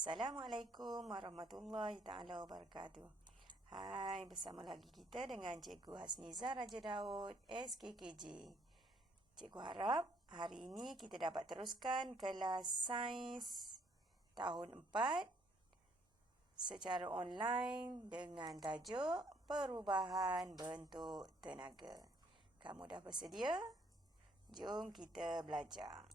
Assalamualaikum warahmatullahi taala wabarakatuh. Hai, bersama lagi kita dengan Cikgu Hasniza Raja Daud, SKKJ. Cikgu harap hari ini kita dapat teruskan kelas sains tahun 4 secara online dengan tajuk perubahan bentuk tenaga. Kamu dah bersedia? Jom kita belajar.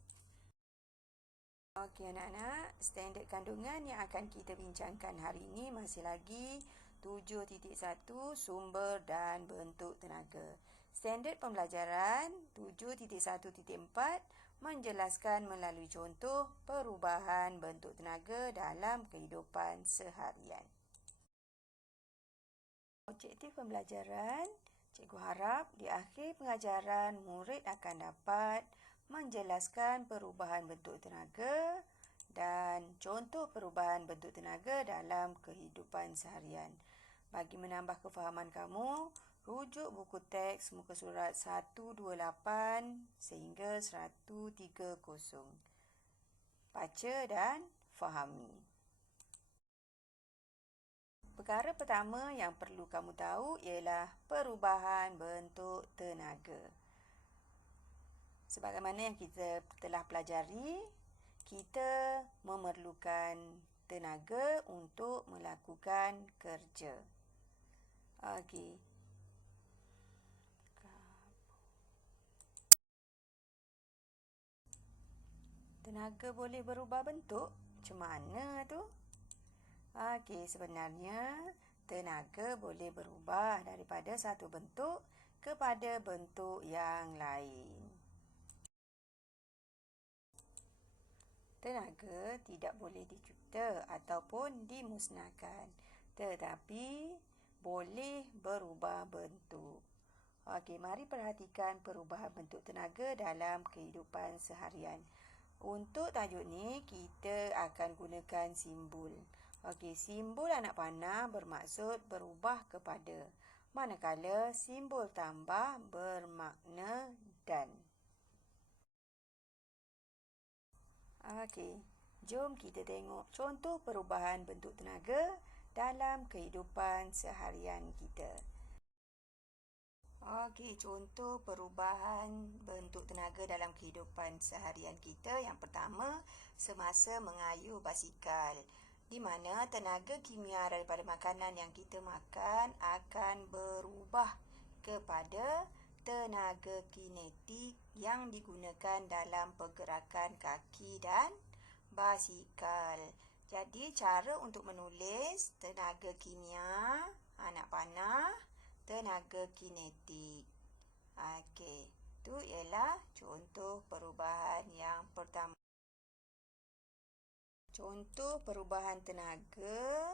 Okey anak-anak, standard kandungan yang akan kita bincangkan hari ini masih lagi 7.1 sumber dan bentuk tenaga. Standard pembelajaran 7.1.4 menjelaskan melalui contoh perubahan bentuk tenaga dalam kehidupan seharian. Objektif pembelajaran, cikgu harap di akhir pengajaran murid akan dapat menjelaskan perubahan bentuk tenaga dan contoh perubahan bentuk tenaga dalam kehidupan seharian. Bagi menambah kefahaman kamu, rujuk buku teks muka surat 128 sehingga 130. Baca dan fahami. Perkara pertama yang perlu kamu tahu ialah perubahan bentuk tenaga. Sebagaimana yang kita telah pelajari, kita memerlukan tenaga untuk melakukan kerja. Okey. Tenaga boleh berubah bentuk? Macam mana tu? Okey, sebenarnya tenaga boleh berubah daripada satu bentuk kepada bentuk yang lain. Tenaga tidak boleh dicipta ataupun dimusnahkan, tetapi boleh berubah bentuk. Okey, mari perhatikan perubahan bentuk tenaga dalam kehidupan seharian. Untuk tajuk ni, kita akan gunakan simbol. Okey, simbol anak panah bermaksud berubah kepada, manakala simbol tambah bermakna dan. Okey, jom kita tengok contoh perubahan bentuk tenaga dalam kehidupan seharian kita. Okey, contoh perubahan bentuk tenaga dalam kehidupan seharian kita. Yang pertama, semasa mengayuh basikal, di mana tenaga kimia daripada makanan yang kita makan akan berubah kepada tenaga kinetik yang digunakan dalam pergerakan kaki dan basikal. Jadi, cara untuk menulis tenaga kimia, anak panah, tenaga kinetik. Okey, itu ialah contoh perubahan yang pertama. Contoh perubahan tenaga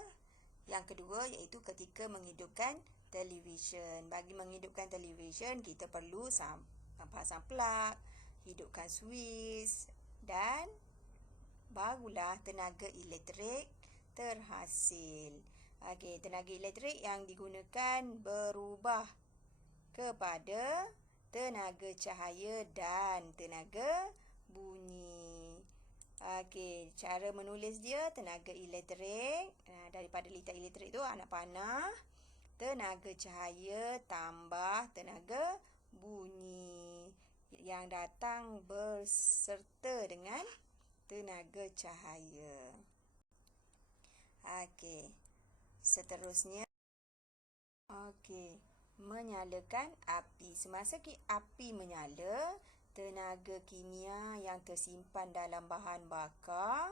yang kedua iaitu ketika menghidupkan televisyen. Bagi menghidupkan televisyen, kita perlu pasang plug, hidupkan switch dan barulah tenaga elektrik terhasil. Okey, tenaga elektrik yang digunakan berubah kepada tenaga cahaya dan tenaga bunyi. Okey, cara menulis dia tenaga elektrik, daripada litar elektrik tu anak panah, tenaga cahaya tambah tenaga bunyi yang datang berserta dengan tenaga cahaya. Okey, seterusnya. Okey, menyalakan api. Semasa api menyala, tenaga kimia yang tersimpan dalam bahan bakar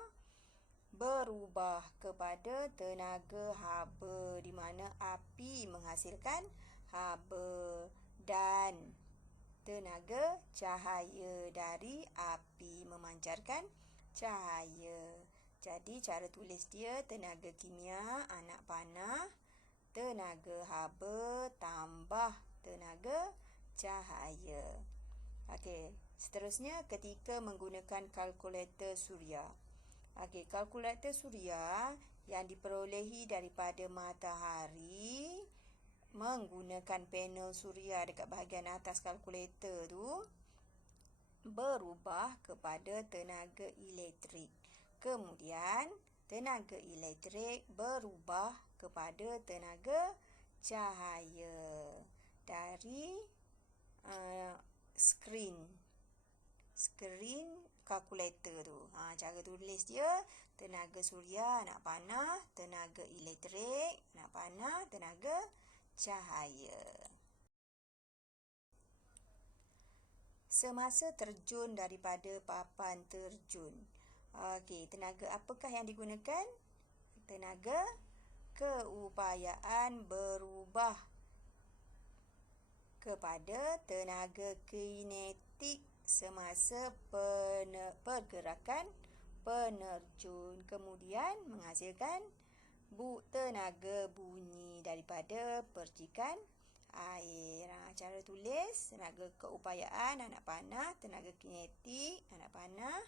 berubah kepada tenaga haba, di mana api menghasilkan haba dan tenaga cahaya dari api memancarkan cahaya. Jadi, cara tulis dia tenaga kimia anak panah, tenaga haba tambah tenaga cahaya. Okey, seterusnya ketika menggunakan kalkulator suria. Okey, kalkulator suria yang diperolehi daripada matahari menggunakan panel suria dekat bahagian atas kalkulator tu berubah kepada tenaga elektrik. Kemudian tenaga elektrik berubah kepada tenaga cahaya dari skrin kalkulator tu. Cara tulis dia, tenaga suria anak panah, tenaga elektrik anak panah, tenaga cahaya. Semasa terjun daripada papan terjun. Tenaga apakah yang digunakan? Tenaga keupayaan berubah kepada tenaga kinetik semasa pergerakan penerjun, kemudian menghasilkan tenaga bunyi daripada percikan air. Cara tulis, tenaga keupayaan anak panah, tenaga kinetik anak panah,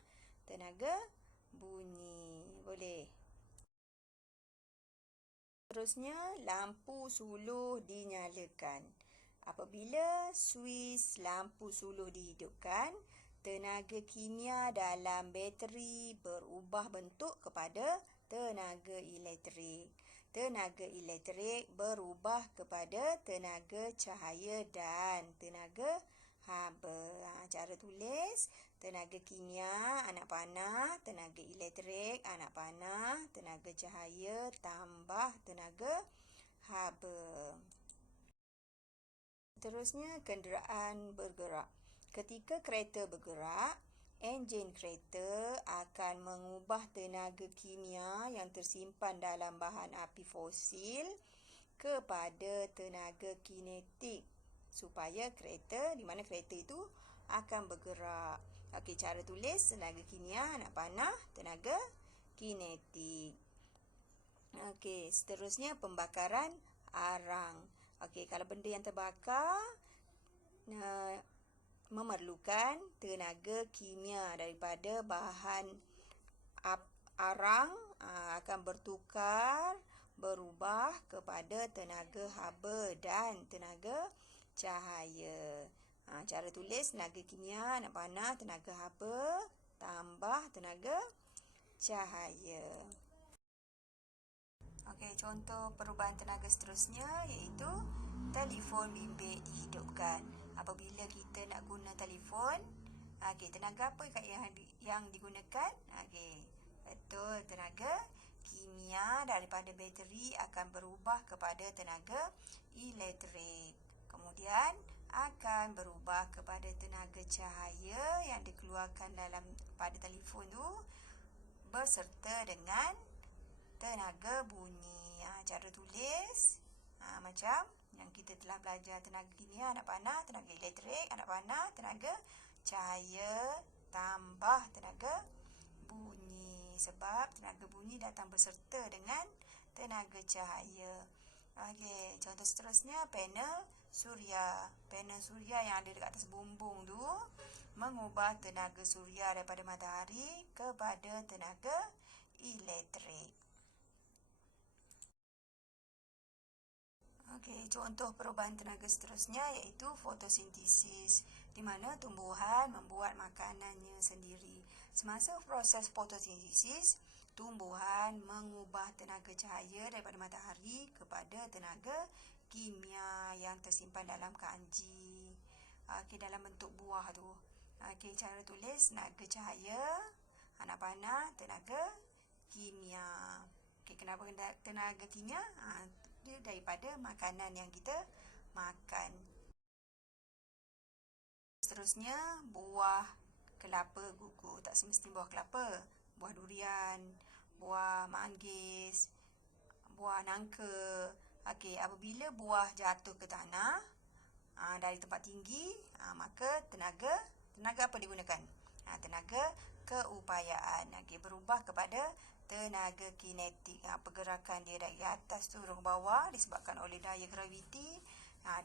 tenaga bunyi. Boleh. Seterusnya, lampu suluh dinyalakan. Apabila suis lampu suluh dihidupkan, tenaga kimia dalam bateri berubah bentuk kepada tenaga elektrik. Tenaga elektrik berubah kepada tenaga cahaya dan tenaga haba. Cara tulis, tenaga kimia anak panah, tenaga elektrik anak panah, tenaga cahaya tambah tenaga haba. Seterusnya, kenderaan bergerak. Ketika kereta bergerak, enjin kereta akan mengubah tenaga kimia yang tersimpan dalam bahan api fosil kepada tenaga kinetik supaya kereta, di mana kereta itu akan bergerak. Cara tulis, tenaga kimia anak panah, tenaga kinetik. Seterusnya, pembakaran arang. Kalau benda yang terbakar memerlukan tenaga kimia daripada bahan arang akan berubah kepada tenaga haba dan tenaga cahaya. Cara tulis, tenaga kimia anak panah, tenaga haba tambah tenaga cahaya. Contoh perubahan tenaga seterusnya iaitu telefon bimbit dihidupkan. Apabila kita nak guna telefon, tenaga apa yang digunakan? Betul, tenaga kimia daripada bateri akan berubah kepada tenaga elektrik. Kemudian akan berubah kepada tenaga cahaya yang dikeluarkan pada telefon tu berserta dengan tenaga bunyi. Cara tulis macam yang kita telah belajar, tenaga kimia anak panah, tenaga elektrik anak panah, tenaga cahaya tambah tenaga bunyi, sebab tenaga bunyi datang berserta dengan tenaga cahaya. Contoh seterusnya, panel suria. Panel suria yang ada dekat atas bumbung tu mengubah tenaga suria daripada matahari kepada tenaga elektrik. Contoh perubahan tenaga seterusnya iaitu fotosintesis, di mana tumbuhan membuat makanannya sendiri. Semasa proses fotosintesis, tumbuhan mengubah tenaga cahaya daripada matahari kepada tenaga kimia yang tersimpan dalam kanji, dalam bentuk buah tu. Cara tulis, tenaga cahaya anak panah, tenaga kimia. Kenapa tenaga kimia? Dia daripada makanan yang kita makan. Seterusnya, buah kelapa gugur. Tak semestinya buah kelapa, buah durian, buah manggis, buah nangka. Apabila buah jatuh ke tanah dari tempat tinggi, maka tenaga apa digunakan? Tenaga keupayaan. Berubah kepada tenaga kinetik. Pergerakan dia dari atas turun ke bawah disebabkan oleh daya graviti,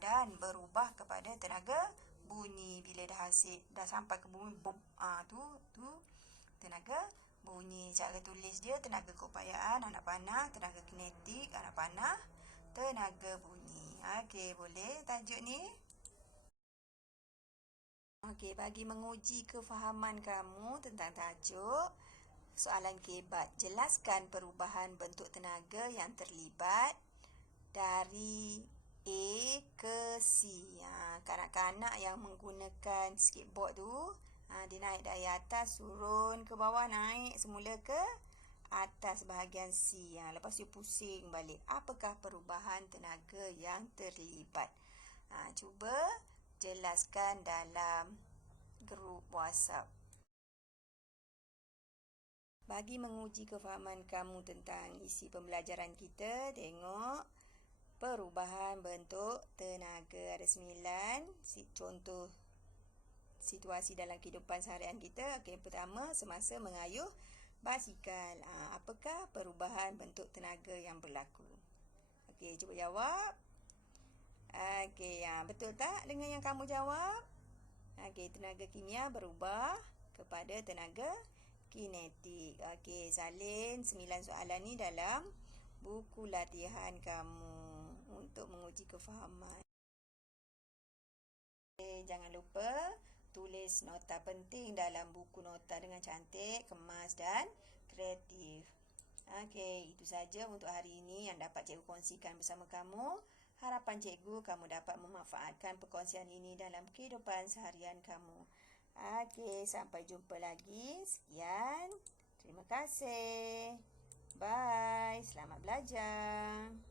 dan berubah kepada tenaga bunyi. Bila dah sampai ke bumi, tu tenaga bunyi. Cara tulis dia, tenaga keupayaan anak panah, tenaga kinetik anak panah, tenaga bunyi. Boleh tajuk ni? Bagi menguji kefahaman kamu tentang tajuk, Soalan kebat. Jelaskan perubahan bentuk tenaga yang terlibat dari A ke C. Kanak-kanak yang menggunakan skateboard tu, dia naik dari atas, turun ke bawah, naik semula ke atas bahagian C. Lepas tu pusing balik. Apakah perubahan tenaga yang terlibat? Cuba jelaskan dalam grup WhatsApp. Bagi menguji kefahaman kamu tentang isi pembelajaran kita, tengok perubahan bentuk tenaga. Ada 9 contoh situasi dalam kehidupan seharian kita. Okey, yang pertama, semasa mengayuh basikal. Apakah perubahan bentuk tenaga yang berlaku? Okey, cuba jawab. Okey, betul tak dengan yang kamu jawab? Okey, tenaga kimia berubah kepada tenaga kinetik. Okey, salin 9 soalan ni dalam buku latihan kamu untuk menguji kefahaman. Okey, jangan lupa tulis nota penting dalam buku nota dengan cantik, kemas dan kreatif. Okey, itu saja untuk hari ini yang dapat cikgu kongsikan bersama kamu. Harapan cikgu kamu dapat memanfaatkan perkongsian ini dalam kehidupan seharian kamu. Okey, sampai jumpa lagi. Sekian. Terima kasih. Bye. Selamat belajar.